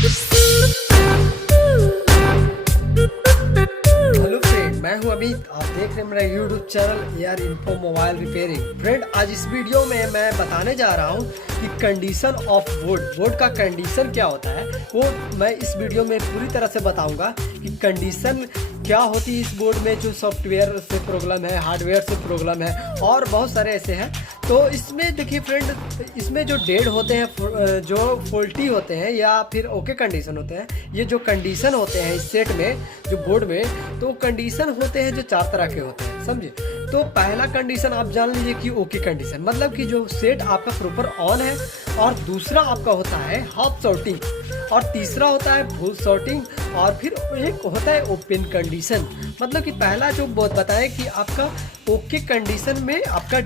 Hello friend, मैं हूं अमित। आप देख रहे हैं मेरा YouTube channel AR info mobile repairing. Friend, आज इस वीडियो में मैं बताने जा रहा हूं कि कंडीशन ऑफ बोर्ड का कंडीशन क्या होता है, वो मैं इस वीडियो में पूरी तरह से बताऊंगा कि कंडीशन क्या होती है इस बोर्ड में। जो सॉफ्टवेयर से प्रॉब्लम है, हार्डवेयर से प्रॉब्लम है और बहुत सारे ऐसे हैं। तो इसमें देखिए फ्रेंड, इसमें जो डेड होते हैं, जो फॉल्टी होते हैं या फिर ओके कंडीशन होते हैं, ये जो कंडीशन होते हैं इस सेट में, जो बोर्ड में, तो कंडीशन होते हैं जो 4 तरह के होते हैं, समझे। तो पहला कंडीशन आप जान लीजिए कि ओके कंडीशन, मतलब कि जो सेट आपका प्रॉपर ऑन है। और दूसरा आपका होता है हाफ सॉर्टिंग, और तीसरा होता है फुल सॉर्टिंग, और फिर एक होता है ओपन कंडीशन। मतलब कि पहला जो बताएं कि आपका ओके कंडीशन में आपका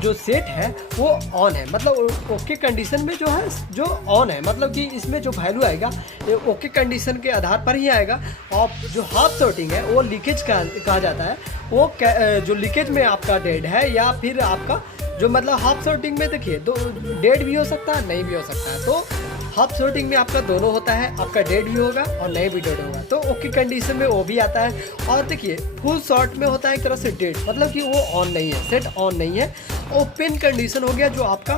जो सेट है वो ऑन है, मतलब ओके कंडीशन में जो है जो ऑन है, मतलब कि इसमें जो वैल्यू आएगा ये ओके कंडीशन के आधार पर ही आएगा। और जो हाफ सॉर्टिंग है वो लीकेज कहा जाता है, वो जो लीकेज में आपका डेड है, या फिर आपका जो मतलब हाफ सॉर्टिंग में देखिए तो डेड भी हो सकता है, नहीं भी हो सकता है। तो हाफ सॉर्टिंग में आपका दोनों होता है, आपका डेड भी होगा और नहीं भी डेड होगा, तो ओके कंडीशन में वो भी आता है। और देखिए फुल शॉर्ट में होता है एक तरह से डेड, मतलब कि वो ऑन नहीं है, सेट ऑन नहीं है। ओपन कंडीशन हो गया, जो आपका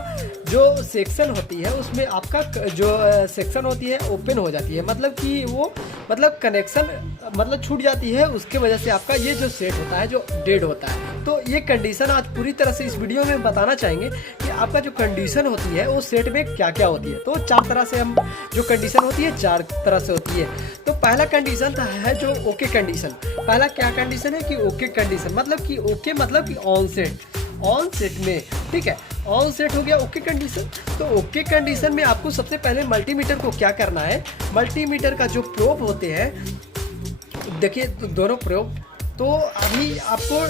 जो सेक्शन होती है उसमें आपका जो सेक्शन होती है ओपन हो जाती है, मतलब कि वो मतलब कनेक्शन मतलब छूट जाती है, उसके वजह से आपका ये जो सेट होता है जो डेड होता है। तो ये कंडीशन आज पूरी तरह से इस वीडियो में बताना चाहेंगे कि आपका जो कंडीशन होती है वो सेट में क्या क्या होती है। तो 4 तरह से हम जो कंडीशन होती है 4 तरह से होती है। तो पहला कंडीशन है जो ओके कंडीशन। पहला क्या कंडीशन है कि ओके कंडीशन, मतलब कि ओके मतलब कि ऑन सेट में, ठीक है, ऑन सेट हो गया ओके कंडीशन। तो ओके कंडीशन में आपको सबसे पहले मल्टीमीटर को क्या करना है, मल्टीमीटर का जो प्रोब होते हैं, देखिए दोनों प्रोब, तो अभी आपको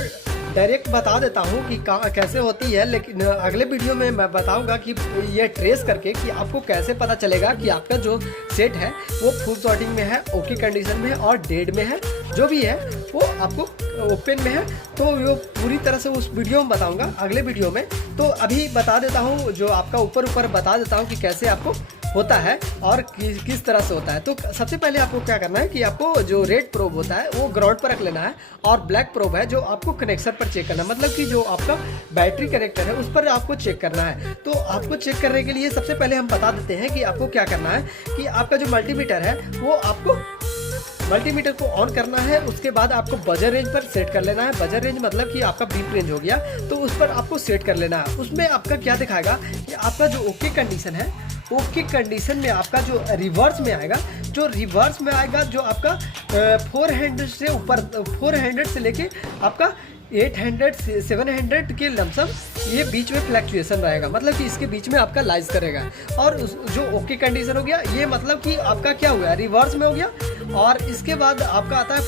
डायरेक्ट बता देता हूँ कि कैसे होती है, लेकिन अगले वीडियो में मैं बताऊंगा कि ये ट्रेस करके कि आपको कैसे पता चलेगा कि आपका जो सेट है वो फुल सॉर्टिंग में है, ओके कंडीशन में है और डेड में है, जो भी है वो आपको ओपन में है। तो वो पूरी तरह से उस वीडियो में बताऊंगा, अगले वीडियो में। तो अभी बता देता हूँ, जो आपका ऊपर बता देता हूँ कि कैसे आपको होता है और किस तरह से होता है। तो सबसे पहले आपको क्या करना है कि आपको जो रेड प्रोब होता है वो ग्राउंड पर रख लेना है, और ब्लैक प्रोब है जो आपको कनेक्शन पर चेक करना है, मतलब कि जो आपका बैटरी कनेक्टर है उस पर आपको चेक करना है। तो आपको चेक करने के लिए सबसे पहले हम बता देते हैं कि आपको क्या करना है कि आपका जो मल्टीमीटर है वो आपको मल्टीमीटर को ऑन करना है। उसके बाद आपको बजर रेंज पर सेट कर लेना है। बजर रेंज मतलब कि आपका बीप रेंज हो गया, तो उस पर आपको सेट कर लेना है। उसमें आपका क्या दिखाएगा कि आपका जो ओके कंडीशन है, ओके कंडीशन में आपका जो रिवर्स में आएगा, जो रिवर्स में आएगा जो आपका 400 से ऊपर, 400 से लेके आपका 800 से 700 के लमसम ये बीच में फ्लैक्चुएशन रहेगा, मतलब कि इसके बीच में आपका लाइज करेगा। और जो ओके कंडीशन हो गया, ये मतलब कि आपका क्या हो गया, रिवर्स में हो गया। और इसके बाद आपका आता है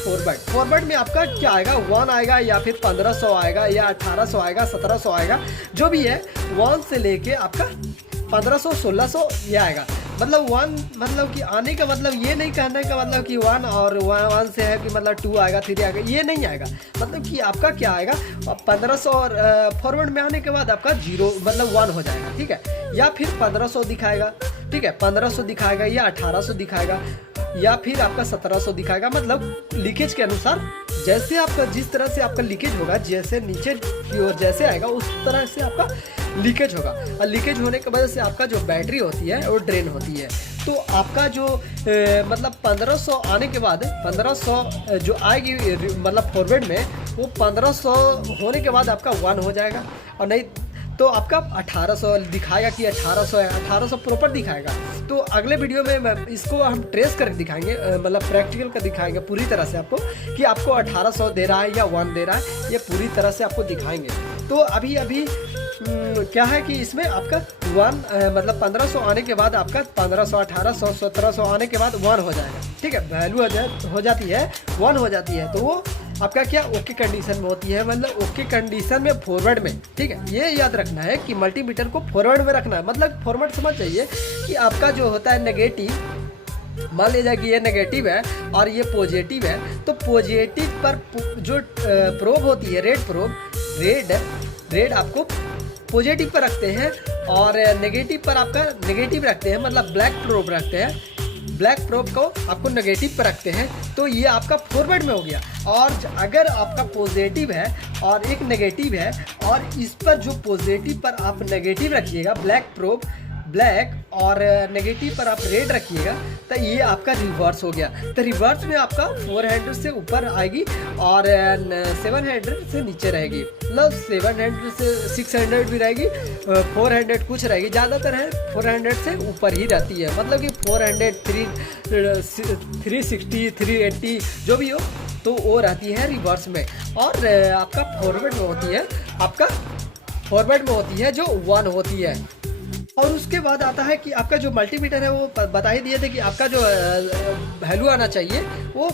फॉरवर्ड में आपका क्या आएगा, 1 आएगा या फिर 1500 आएगा या 1800 आएगा, 1700 आएगा, जो भी है 1 से लेके आपका 1500 1600 ये आएगा। मतलब 1 मतलब कि आने का मतलब ये नहीं कहने का मतलब कि 1 और 1 से है कि मतलब 2 आएगा 3 आएगा, ये नहीं आएगा। मतलब कि आपका क्या आएगा, 1500 और फॉरवर्ड में आने के बाद आपका 0 मतलब 1 हो जाएगा, ठीक है। या फिर 1500 दिखाएगा, ठीक है, 1500 दिखाएगा या 1800 दिखाएगा या फिर आपका 1700 दिखाएगा। मतलब लीकेज के अनुसार जैसे आपका जिस तरह से आपका लीकेज होगा, जैसे नीचे की ओर जैसे आएगा उस तरह से आपका लीकेज होगा। और लीकेज होने की वजह से आपका जो बैटरी होती है वो ड्रेन होती है। तो आपका जो मतलब 1500 आने के बाद 1500 जो आएगी मतलब फॉरवर्ड में, वो 1500 होने के बाद आपका 1 हो जाएगा, और नहीं तो आपका 1800 दिखाएगा कि 1800 है, 1800 प्रॉपर दिखाएगा। तो अगले वीडियो में मैं इसको हम ट्रेस करके दिखाएंगे, मतलब प्रैक्टिकल का दिखाएंगे पूरी तरह से आपको कि आपको 1800 दे रहा है या 1 दे रहा है, ये पूरी तरह से आपको दिखाएंगे। तो अभी क्या है कि इसमें आपका 1 मतलब 1500 आने के बाद आपका 1500 1800 1700 आने के बाद 1 हो जाएगा, ठीक है, वैल्यू हो जाती है 1 हो जाती है। तो वो आपका क्या ओके कंडीशन में होती है, मतलब ओके कंडीशन में फॉरवर्ड में, ठीक है। ये याद रखना है कि मल्टीमीटर को फॉरवर्ड में रखना है, मतलब फॉरवर्ड समझ जाइए कि आपका जो होता है नेगेटिव, मान लीजिए कि ये नेगेटिव है और ये पॉजिटिव है, तो पॉजिटिव पर जो प्रोब होती है रेड प्रोब, रेड आपको पॉजिटिव पर रखते हैं और नेगेटिव पर आपका नेगेटिव रखते हैं, मतलब ब्लैक प्रोब रखते हैं। ब्लैक प्रोब को आपको नेगेटिव पर रखते हैं तो ये आपका फॉरवर्ड में हो गया। और अगर आपका पॉजिटिव है और एक नेगेटिव है और इस पर जो पॉजिटिव पर आप नेगेटिव रखिएगा ब्लैक प्रोब ब्लैक और नेगेटिव पर आप रेड रखिएगा तो ये आपका रिवर्स हो गया। तो रिवर्स में आपका 400 से ऊपर आएगी और 700 से नीचे रहेगी, मतलब 700 से 600 भी रहेगी, 400 कुछ रहेगी, ज़्यादातर है 400 से ऊपर ही रहती है, मतलब कि 400 360 380 जो भी हो तो वो रहती है रिवर्स में। और आपका फॉरवर्ड में होती है, आपका फॉरवर्ड में होती है जो 1 होती है। और उसके बाद आता है कि आपका जो मल्टीमीटर है वो बता ही दिए थे कि आपका जो वैल्यू आना चाहिए वो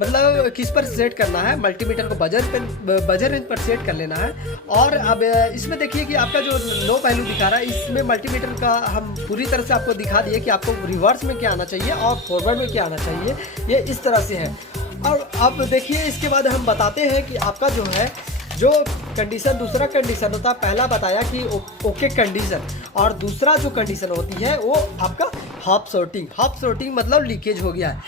मतलब किस पर सेट करना है, मल्टीमीटर को बजर रेंज पर सेट कर लेना है। और अब इसमें देखिए कि आपका जो लो वैल्यू दिखा रहा है इसमें मल्टीमीटर का हम पूरी तरह से आपको दिखा दिए कि आपको रिवर्स में क्या आना चाहिए और फॉरवर्ड में क्या आना चाहिए, ये इस तरह से है। और अब देखिए इसके बाद हम बताते हैं कि आपका जो है जो कंडीशन, दूसरा कंडीशन होता है, पहला बताया कि ओके कंडीशन, और दूसरा जो कंडीशन होती है वो आपका हाफ सॉर्टिंग। हाफ सॉर्टिंग मतलब लीकेज हो गया है,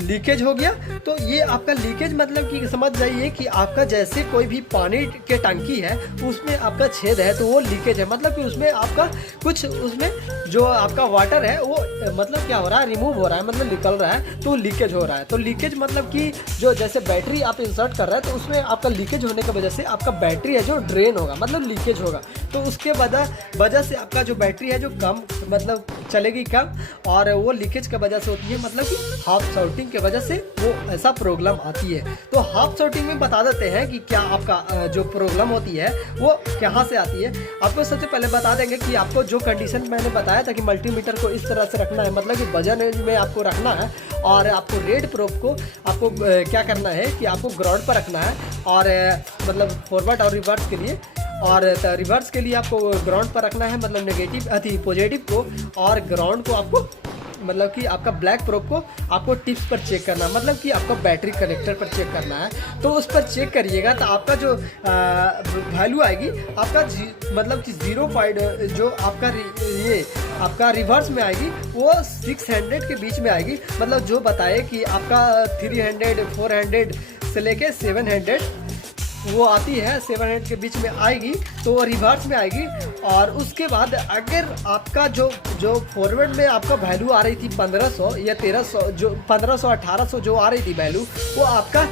लीकेज हो गया। तो ये आपका लीकेज मतलब कि समझ जाइए कि आपका जैसे कोई भी पानी के टंकी है उसमें आपका छेद है तो वो लीकेज है, मतलब कि उसमें आपका कुछ उसमें जो आपका वाटर है वो मतलब क्या हो रहा है, रिमूव हो रहा है, मतलब निकल रहा है तो लीकेज हो रहा है। तो लीकेज मतलब कि जो जैसे बैटरी आप इंसर्ट कर रहे हैं तो उसमें आपका लीकेज होने की वजह से आपका बैटरी है जो ड्रेन होगा, मतलब लीकेज होगा। तो उसके वजह से आपका जो बैटरी है जो कम मतलब चलेगी कम, और वो लीकेज की वजह से होती है, मतलब कि हाफ सॉर्टिंग की वजह से वो ऐसा प्रॉब्लम आती है। तो हाफ सॉर्टिंग में बता देते हैं कि क्या आपका जो प्रॉब्लम होती है वो कहाँ से आती है। आपको सबसे पहले बता देंगे कि आपको जो कंडीशन मैंने बताया था कि मल्टीमीटर को इस तरह से रखना है, मतलब कि वजन रेंज में आपको रखना है, और आपको रेड प्रोब को आपको क्या करना है कि आपको ग्राउंड पर रखना है, और मतलब फॉरवर्ड और रिवर्स के लिए, और रिवर्स के लिए आपको ग्राउंड पर रखना है, मतलब नेगेटिव पॉजिटिव को, और ग्राउंड को आपको मतलब कि आपका ब्लैक प्रोब को आपको टिप्स पर चेक करना है, मतलब कि आपका बैटरी कनेक्टर पर चेक करना है। तो उस पर चेक करिएगा तो आपका जो वैल्यू आएगी आपका मतलब कि 0 जो आपका ये आपका रिवर्स में आएगी वो 600 के बीच में आएगी, मतलब जो बताए कि आपका 300 400 से लेके 700 वो आती है, 700 के बीच में आएगी तो वो रिवर्स में आएगी। और उसके बाद अगर आपका जो फॉरवर्ड में आपका वैल्यू आ रही थी 1500 या 1300, जो 1500 1800 जो आ रही थी वैल्यू, वो आपका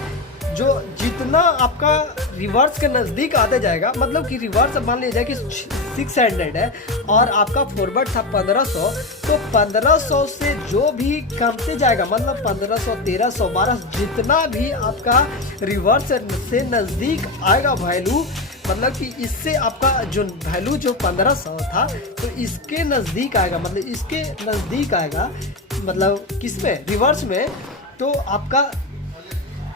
जो जितना आपका रिवर्स के नज़दीक आते जाएगा, मतलब कि रिवर्स मान लीजिए कि 600 है और आपका फॉरवर्ड था 1500, तो 1500 से जो भी कमते जाएगा, मतलब 1500 1300 1200 जितना भी आपका रिवर्स से नज़दीक आएगा वैल्यू, मतलब कि इससे आपका जो वैल्यू जो 1500 था तो इसके नज़दीक आएगा, मतलब इसके नज़दीक आएगा, मतलब किसमें, रिवर्स में। तो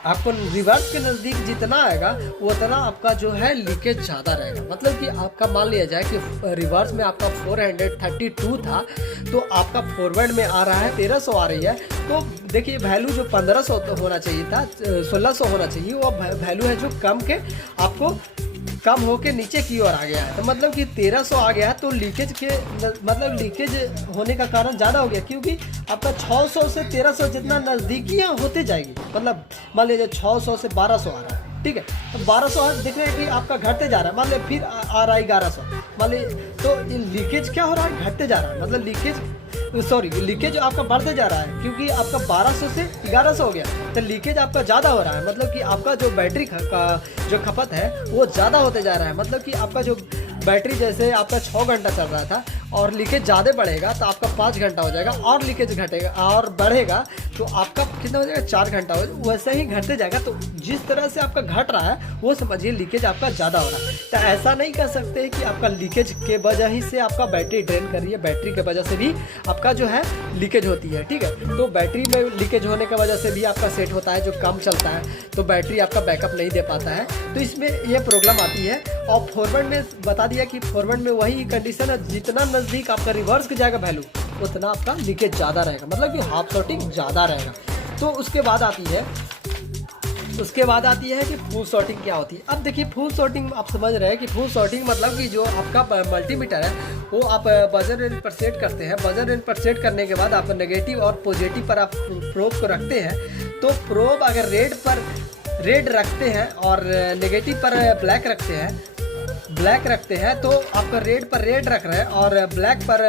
आपको रिवर्स के नज़दीक जितना आएगा उतना आपका जो है लीकेज ज़्यादा रहेगा। मतलब कि आपका मान लिया जाए कि रिवर्स में आपका 432 था तो आपका फॉरवर्ड में आ रहा है 1300 आ रही है, तो देखिए वैल्यू जो 1500 होना चाहिए था, 1600 होना चाहिए, वो वैल्यू है जो कम के आपको कम होके नीचे की ओर आ गया है। तो मतलब कि 1300 आ गया है तो लीकेज के मतलब लीकेज होने का कारण ज़्यादा हो गया, क्योंकि आपका 600 से 1300 जितना नज़दीकियाँ होते जाएगी, मतलब मान लीजिए 600 से 1200 आ रहा है, ठीक है, तो 1200 दिख रहे हैं कि आपका घटते जा रहा है, मान लीजिए फिर आ रहा है 1100, मान लीजिए, तो लीकेज क्या हो रहा है, घटते जा रहा है, मतलब लीकेज आपका बढ़ते जा रहा है, क्योंकि आपका 1200 से 1100 हो गया तो लीकेज आपका ज़्यादा हो रहा है, मतलब कि आपका जो बैटरी का जो खपत है वो ज़्यादा होते जा रहा है। मतलब कि आपका जो बैटरी जैसे आपका 6 घंटा चल रहा था और लीकेज ज़्यादा बढ़ेगा तो आपका 5 घंटा हो जाएगा, और लीकेज घटेगा और बढ़ेगा तो आपका कितना हो जाएगा, 4 घंटा हो जाएगा, वैसे ही घटते जाएगा। तो जिस तरह से आपका घट रहा है वो समझिए लीकेज आपका ज़्यादा हो रहा है। तो ऐसा नहीं कर सकते कि आपका लीकेज के वजह ही से आपका बैटरी ड्रेन कर रही है, बैटरी के वजह से भी आपका जो है लीकेज होती है, ठीक है। तो बैटरी में लीकेज होने की वजह से भी आपका सेट होता है जो कम चलता है, तो बैटरी आपका बैकअप नहीं दे पाता है, तो इसमें यह प्रॉब्लम आती है। और फॉरवर्ड में बता दिया कि फॉरवर्ड में वही कंडीशन है, जितना नज़दीक आपका रिवर्स की जाएगा वैल्यू उतना आपका लीकेज ज़्यादा रहेगा, मतलब कि हाफ सॉर्टिंग ज़्यादा रहेगा। तो उसके बाद आती है उसके बाद आती है कि फुल शॉर्टिंग क्या होती है। अब देखिए फुल शॉर्टिंग आप समझ रहे हैं कि फुल शॉर्टिंग मतलब कि जो आपका मल्टीमीटर है वो आप बजर रेंज पर सेट करते हैं। बजर रेंज पर सेट करने के बाद आप नेगेटिव और पॉजिटिव पर आप प्रोब को रखते हैं। तो प्रोब अगर रेड रखते हैं और नेगेटिव पर ब्लैक रखते हैं तो आपका रेड पर रेड रख रहे हैं और ब्लैक पर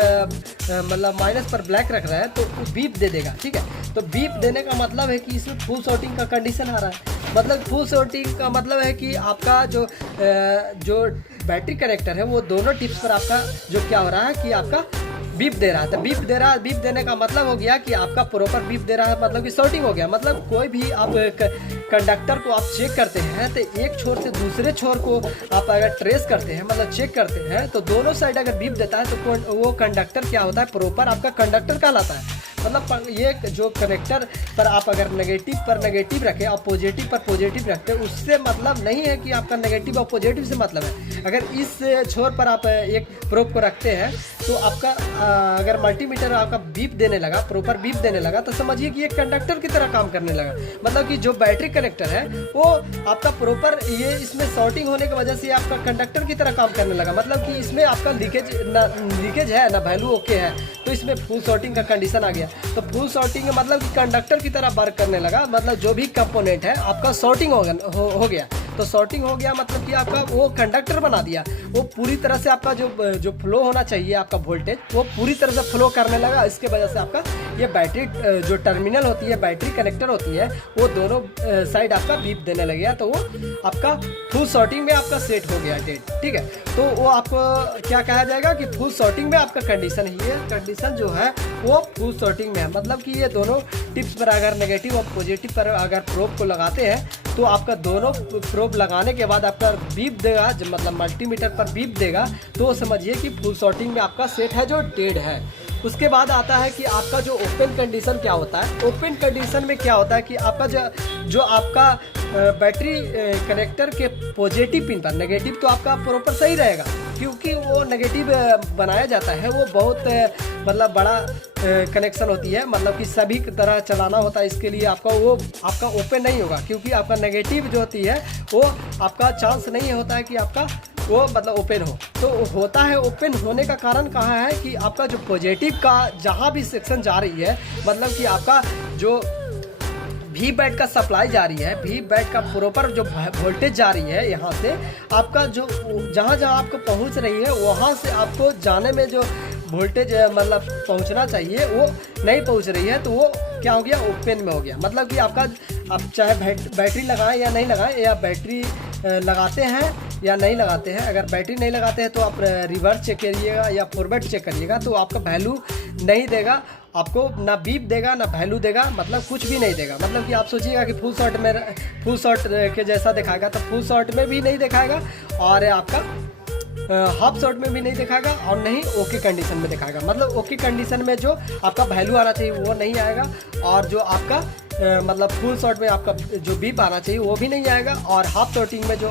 मतलब माइनस पर ब्लैक रख रहे हैं तो बीप दे देगा। ठीक है, तो बीप देने का मतलब है कि इसमें फुल शॉर्टिंग का कंडीशन आ रहा है। मतलब फुल शॉर्टिंग का मतलब है कि आपका जो बैटरी कनेक्टर है वो दोनों टिप्स पर आपका जो क्या हो रहा है कि आपका बीप दे रहा है। तो बीप देने का मतलब हो गया कि आपका प्रॉपर बीप दे रहा है, मतलब कि शॉर्टिंग हो गया। मतलब कोई भी आप कंडक्टर को आप चेक करते हैं तो एक छोर से दूसरे छोर को आप अगर ट्रेस करते हैं मतलब चेक करते हैं तो दोनों साइड अगर बीप देता है तो वो कंडक्टर क्या होता है, प्रॉपर आपका कंडक्टर कहलाता है। मतलब ये जो कनेक्टर पर आप अगर नेगेटिव पर नेगेटिव रखें और पॉजिटिव पर पॉजिटिव रखते हैं उससे मतलब नहीं है कि आपका नेगेटिव और पॉजिटिव से मतलब है। अगर इस छोर पर आप एक प्रोब को रखते हैं तो आपका अगर मल्टीमीटर आपका बीप देने लगा, प्रॉपर बीप देने लगा तो समझिए कि एक कंडक्टर की तरह काम करने लगा। मतलब कि जो बैटरी कनेक्टर है वो आपका प्रॉपर ये इसमें शॉर्टिंग होने की वजह से आपका कंडक्टर की तरह काम करने लगा। मतलब कि इसमें आपका लीकेज है ना वैल्यू ओके है तो इसमें फुल शॉर्टिंग का कंडीशन आ गया। तो फुल शॉर्टिंग मतलब कि कंडक्टर की तरह वर्क करने लगा। मतलब जो भी कंपोनेंट है आपका शॉर्टिंग हो गया। तो शॉर्टिंग हो गया मतलब कि आपका वो कंडक्टर बना दिया। वो पूरी तरह से आपका जो फ्लो होना चाहिए आपका वोल्टेज वो पूरी तरह से फ्लो करने लगा। इसके वजह से आपका ये बैटरी जो टर्मिनल होती है, बैटरी कनेक्टर होती है, वो दोनों साइड आपका बीप देने लग गया। तो वो आपका फुल शॉर्टिंग में आपका सेट हो गया डेट। ठीक है, तो वो आपको क्या कहा जाएगा कि फुल शॉर्टिंग में आपका कंडीशन है। ये कंडीशन जो है वो फुल शॉर्टिंग में है। मतलब कि ये दोनों टिप्स पर अगर नेगेटिव और पॉजिटिव पर अगर प्रोब को लगाते हैं तो आपका दोनों प्रोब लगाने के बाद आपका बीप देगा, मतलब मल्टीमीटर पर बीप देगा तो समझिए कि फुल शॉर्टिंग में आपका सेट है जो डेड है। उसके बाद आता है कि आपका जो ओपन कंडीशन क्या होता है। ओपन कंडीशन में क्या होता है कि आपका जो आपका बैटरी कनेक्टर के पॉजिटिव पिन पर, नेगेटिव तो आपका प्रॉपर सही रहेगा क्योंकि वो नेगेटिव बनाया जाता है वो बहुत मतलब बड़ा कनेक्शन होती है। मतलब कि सभी तरह चलाना होता है, इसके लिए आपका ओपन नहीं होगा क्योंकि आपका नेगेटिव जो होती है वो आपका चांस नहीं होता है कि आपका वो मतलब ओपन हो। तो होता है ओपन होने का कारण कहाँ है कि आपका जो पॉजिटिव का जहाँ भी सेक्शन जा रही है, मतलब कि आपका जो वी बैट का सप्लाई जा रही है, वी बैट का प्रॉपर जो वोल्टेज जा रही है यहाँ से आपका जो जहाँ आपको पहुँच रही है वहाँ से आपको जाने में जो वोल्टेज मतलब पहुँचना चाहिए वो नहीं पहुँच रही है। तो वो क्या हो गया, ओपन में हो गया। मतलब कि आपका आप चाहे बैटरी लगाएं या नहीं लगाएं, या बैटरी लगाते हैं या नहीं लगाते हैं। अगर बैटरी नहीं लगाते हैं तो आप रिवर्स चेक करिएगा या फॉरवर्ड चेक करिएगा तो आपका वैल्यू नहीं देगा, आपको ना बीप देगा ना वैल्यू देगा, मतलब कुछ भी नहीं देगा। मतलब कि आप सोचिएगा कि फुल शॉर्ट के जैसा दिखाएगा तो फुल शॉर्ट में भी नहीं दिखाएगा और आपका हाफ शॉर्ट में भी नहीं दिखाएगा और नहीं ओके कंडीशन में दिखाएगा। मतलब ओके कंडीशन में जो आपका वैल्यू आना चाहिए वो नहीं आएगा और जो आपका मतलब फुल शॉर्ट में आपका जो बीप आना चाहिए वो भी नहीं आएगा और हाफ शॉर्टिंग में जो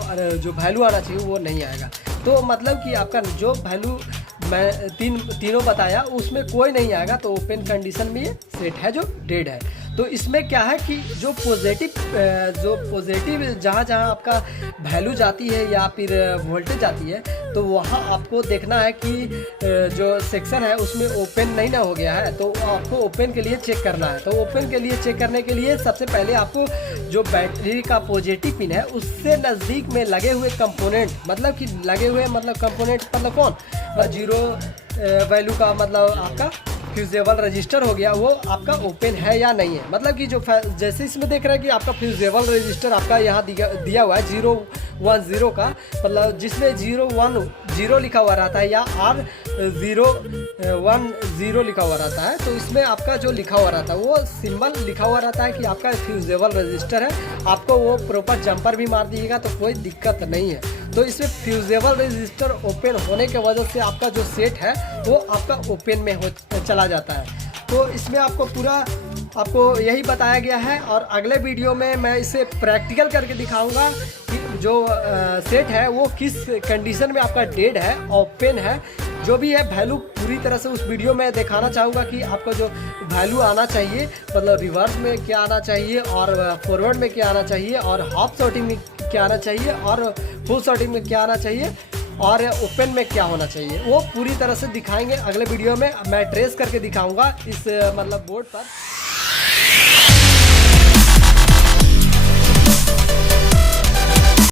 वैल्यू आना चाहिए वो नहीं आएगा। तो मतलब कि आपका जो वैल्यू मैं तीनों बताया उसमें कोई नहीं आएगा। तो ओपन कंडीशन में ये सेट है जो डेड है। तो इसमें क्या है कि जो पॉजिटिव जहाँ आपका वैल्यू जाती है या फिर वोल्टेज जाती है तो वहाँ आपको देखना है कि जो सेक्शन है उसमें ओपन नहीं ना हो गया है। तो आपको ओपन के लिए चेक करना है। तो ओपन के लिए चेक करने के लिए सबसे पहले आपको जो बैटरी का पॉजिटिव पिन है उससे नज़दीक में लगे हुए कंपोनेंट, मतलब कि लगे हुए मतलब कंपोनेंट मतलब कौन, जीरो वैल्यू का मतलब आपका फ्यूजेबल रजिस्टर हो गया, वो आपका ओपन है या नहीं है। मतलब कि जो जैसे इसमें देख रहे हैं कि आपका फ्यूजेबल रजिस्टर आपका यहाँ दिया हुआ है 010 का, मतलब जिसमें 010 लिखा हुआ रहता है या R010 लिखा हुआ रहता है। तो इसमें आपका जो लिखा हुआ रहता है वो सिंबल लिखा हुआ रहता है कि आपका फ्यूजेबल रजिस्टर है। आपको वो प्रॉपर जंपर भी मार दीजिएगा तो कोई दिक्कत नहीं है। तो इसमें फ्यूजेबल रजिस्टर ओपन होने के वजह से आपका जो सेट है वो आपका ओपन में चला जाता है। तो इसमें आपको यही बताया गया है और अगले वीडियो में मैं इसे प्रैक्टिकल करके दिखाऊंगा कि जो सेट है वो किस कंडीशन में आपका डेड है, ओपन है जो भी है वैल्यू पूरी तरह से उस वीडियो में दिखाना चाहूँगा कि आपका जो वैल्यू आना चाहिए, मतलब रिवर्स में क्या आना चाहिए और फॉरवर्ड में क्या आना चाहिए और हाफ शॉटिंग में क्या आना चाहिए और फुल शॉटिंग में क्या आना चाहिए और ओपन में क्या होना चाहिए, वो पूरी तरह से दिखाएंगे अगले वीडियो में। मैं ट्रेस करके दिखाऊंगा इस मतलब बोर्ड पर।